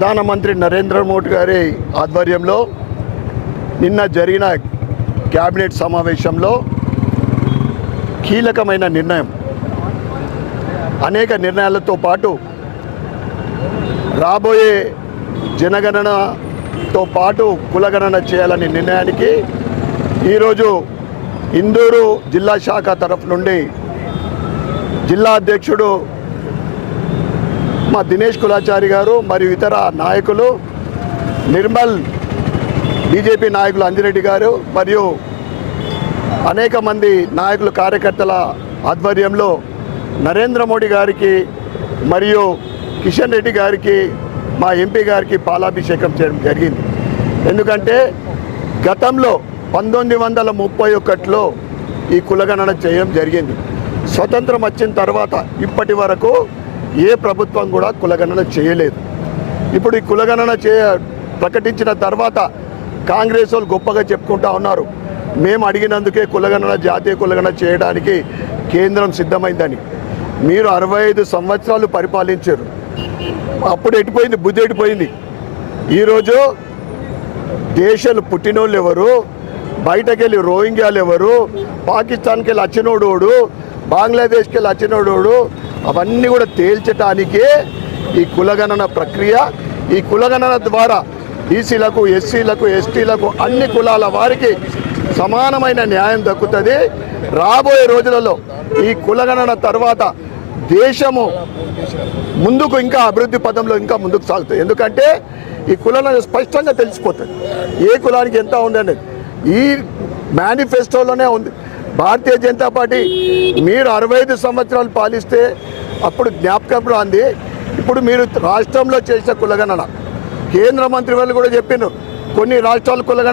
ప్రధానమంత్రి నరేంద్ర మోడీ గారి ఆధ్వర్యంలో నిన్న జరిగిన క్యాబినెట్ సమావేశంలో కీలకమైన నిర్ణయం, అనేక నిర్ణయాలతో పాటు రాబోయే జనగణనతో పాటు కులగణన చేయాలనే నిర్ణయానికి ఈరోజు ఇందూరు జిల్లా శాఖ తరఫు నుండి జిల్లా అధ్యక్షుడు మా దినేష్ కులాచారి గారు మరియు ఇతర నాయకులు, నిర్మల్ బీజేపీ నాయకులు అంజిరెడ్డి గారు మరియు అనేక మంది నాయకులు కార్యకర్తల ఆధ్వర్యంలో నరేంద్ర మోడీ గారికి మరియు కిషన్ రెడ్డి గారికి మా ఎంపీ గారికి పాలాభిషేకం చేయడం జరిగింది. ఎందుకంటే గతంలో 1931లో ఈ కులగణన చేయడం జరిగింది. స్వతంత్రం వచ్చిన తర్వాత ఇప్పటి వరకు ఏ ప్రభుత్వం కూడా కులగణన చేయలేదు. ఇప్పుడు ఈ కులగణన ప్రకటించిన తర్వాత కాంగ్రెస్ వాళ్ళు గొప్పగా చెప్పుకుంటా ఉన్నారు, మేము అడిగినందుకే కులగణన, జాతీయ కులగణన చేయడానికి కేంద్రం సిద్ధమైందని. మీరు 65 సంవత్సరాలు పరిపాలించారు, అప్పుడు ఎటుపోయింది, బుద్ధి ఎటుపోయింది. ఈరోజు దేశాలు పుట్టినోళ్ళు ఎవరు, బయటకు వెళ్ళి రోహింగ్యాలు ఎవరు, పాకిస్తాన్కి వెళ్ళి వచ్చినోడు, బంగ్లాదేశ్కి వెళ్ళి వచ్చినోడు, అవన్నీ కూడా తేల్చడానికే ఈ కులగణన ప్రక్రియ. ఈ కులగణన ద్వారా బీసీలకు, ఎస్సీలకు, ఎస్టీలకు, అన్ని కులాల వారికి సమానమైన న్యాయం దక్కుతుంది. రాబోయే రోజులలో ఈ కులగణన తర్వాత దేశము ముందుకు ఇంకా అభివృద్ధి పదంలో ఇంకా ముందుకు సాగుతుంది. ఎందుకంటే ఈ కులాలను స్పష్టంగా తెలిసిపోతుంది ఏ కులానికి ఎంత ఉందనేది. ఈ మేనిఫెస్టోలోనే ఉంది. భారతీయ జనతా పార్టీ మీరు 65 సంవత్సరాలు పాలిస్తే అప్పుడు జ్ఞాపకం రాంది. ఇప్పుడు మీరు రాష్ట్రంలో చేసిన కులగణన, కేంద్ర మంత్రి వాళ్ళు కూడా చెప్పినారు, కొన్ని రాష్ట్రాలు కులగణన